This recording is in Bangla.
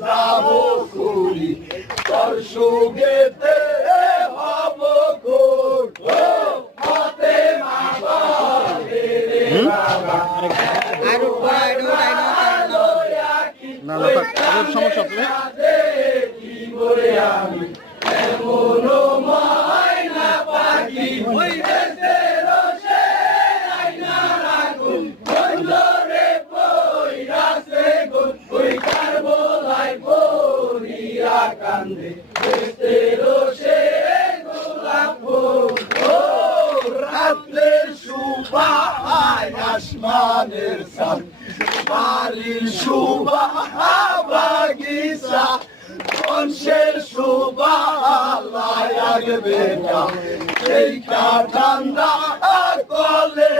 যাব করি তোর সুগেতে হব গোর হতে মা বলে রে বাবা আর না না তার সমস্যা হবে কি বলে আমি এমন মায়না পাখি ওই দেশের রসে আইনা রাখুন বন্ধরে পইরাছে গো ওই কার বলাই পরিয়া কান্দে দেশের রসে গোলাপ ফুল ও রাতের সুবাহায় আসমানের সাথ বাড়ির সুবাহ বাগিচা কনসের সুবাহ লাগবে না সেই ঠান্ডা কলে